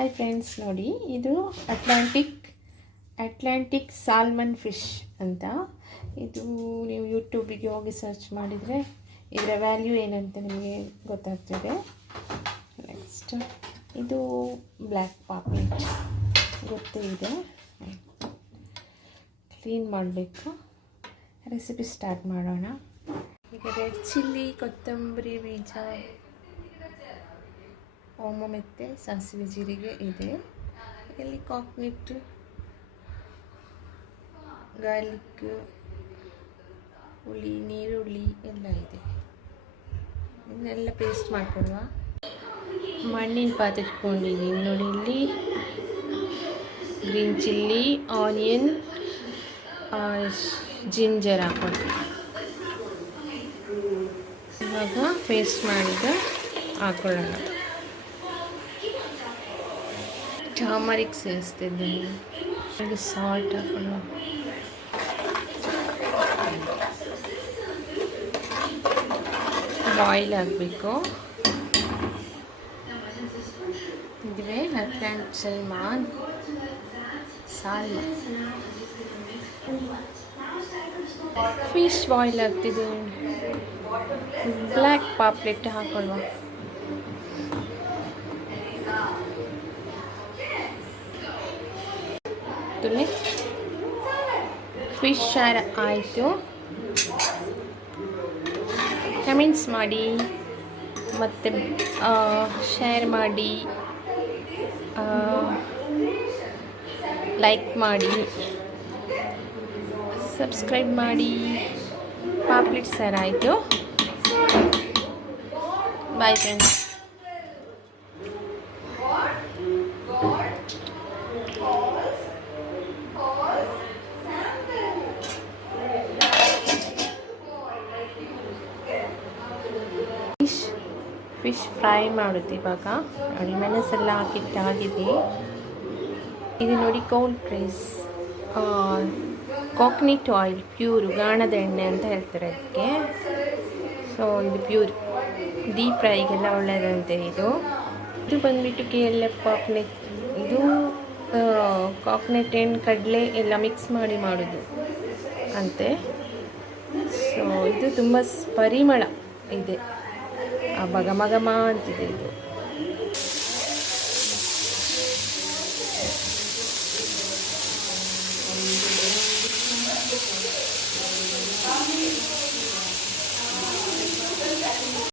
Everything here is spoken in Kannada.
ಹಾಯ್ ಫ್ರೆಂಡ್ಸ್, ನೋಡಿ ಇದು ಅಟ್ಲಾಂಟಿಕ್ ಸಾಲ್ಮನ್ ಫಿಶ್ ಅಂತ. ಇದು ನೀವು ಯೂಟ್ಯೂಬಿಗೆ ಹೋಗಿ ಸರ್ಚ್ ಮಾಡಿದರೆ ಇದರ ವ್ಯಾಲ್ಯೂ ಏನಂತ ನಿಮಗೆ ಗೊತ್ತಾಗ್ತದೆ. ನೆಕ್ಸ್ಟ್ ಇದು ಬ್ಲ್ಯಾಕ್ ಪಾಪ್ಲೆಟ್ ಗೊತ್ತೇ ಇದೆ. ಕ್ಲೀನ್ ಮಾಡಬೇಕು. ರೆಸಿಪಿ ಸ್ಟಾರ್ಟ್ ಮಾಡೋಣ. ಈಗ ರೆಡ್ ಚಿಲ್ಲಿ, ಕೊತ್ತಂಬರಿ ಬೀಜ, ಓಮ ಮೆತ್ತೆ, ಸಾಸಿವೆ ಜೀರಿಗೆ ಇದೆ. ಇಲ್ಲಿ ಕಾಕ್ನೆಟ್, ಗಾರ್ಲಿಕ್, ಹುಳಿ, ನೀರುಳ್ಳಿ ಎಲ್ಲ ಇದೆ. ಇದನ್ನೆಲ್ಲ ಪೇಸ್ಟ್ ಮಾಡ್ಕೊಡುವ. ಮಣ್ಣಿನ ಪಾತ್ರೆ ಇಟ್ಕೊಂಡಿದ್ದೀನಿ ನೋಡಿ. ಇಲ್ಲಿ ಗ್ರೀನ್ ಚಿಲ್ಲಿ, ಆನಿಯನ್, ಜಿಂಜರ್ ಹಾಕ್ಕೊಳ್ತೀನಿ. ಇವಾಗ ಪೇಸ್ಟ್ ಮಾಡಿದ ಹಾಕೊಳ್ಳೋಣ. ಟರ್ಮರಿಕ್ ಸೇರಿಸ್ತಿದ್ದೀನಿ. ಹಾಗೆ ಸಾಲ್ಟ್ ಹಾಕೊಳ್ಳೋಣ. ಬಾಯ್ಲ್ ಆಗಬೇಕು. ಇದುವೇ ಅಟ್ಲಾಂಟಿಕ್ ಸಾಲ್ಮನ್. ಫಿಶ್ ಬಾಯ್ಲ್ ಆಗ್ತಿದೆ. ಬ್ಲ್ಯಾಕ್ ಪಾಪ್ಲೆಟ್ ಹಾಕೊಳ್ಳುವ. ಫಿಶ್ ಸಾರು ಆಯಿತು. ಕಮೆಂಟ್ಸ್ ಮಾಡಿ ಮತ್ತು ಶೇರ್ ಮಾಡಿ, ಲೈಕ್ ಮಾಡಿ, ಸಬ್ಸ್ಕ್ರೈಬ್ ಮಾಡಿ. ಪಾಪ್ಲೆಟ್ ಸಾರು ಆಯಿತು. Bye friends. ಫಿಶ್ ಫ್ರೈ ಮಾಡುತ್ತೆ ಇವಾಗ. ನೋಡಿ, ಮೆಣಸೆಲ್ಲ ಹಾಕಿಟ್ಟಾಗಿದೆ. ಇದು ನೋಡಿ cold press coconut oil, pure ಗಾಣದ ಎಣ್ಣೆ ಅಂತ ಹೇಳ್ತಾರೆ ಅದಕ್ಕೆ. ಸೊ ಇದು ಪ್ಯೂರ್, ಡೀಪ್ ಫ್ರೈಗೆಲ್ಲ ಒಳ್ಳೆಯದಂತೆ. ಇದು ಬಂದುಬಿಟ್ಟು KLF ಕಾಕ್ನೆಟ್. ಇದು ಕಾಕ್ನೆಟ್ ಎಣ್ಣೆ, ಕಡಲೆ ಎಲ್ಲ ಮಿಕ್ಸ್ ಮಾಡಿ ಮಾಡೋದು ಅಂತೆ. ಸೊ ಇದು ತುಂಬ ಪರಿಮಳ ಇದೆ, ಘಮ ಘಮ ಅಂತಿದೆ ಇದು.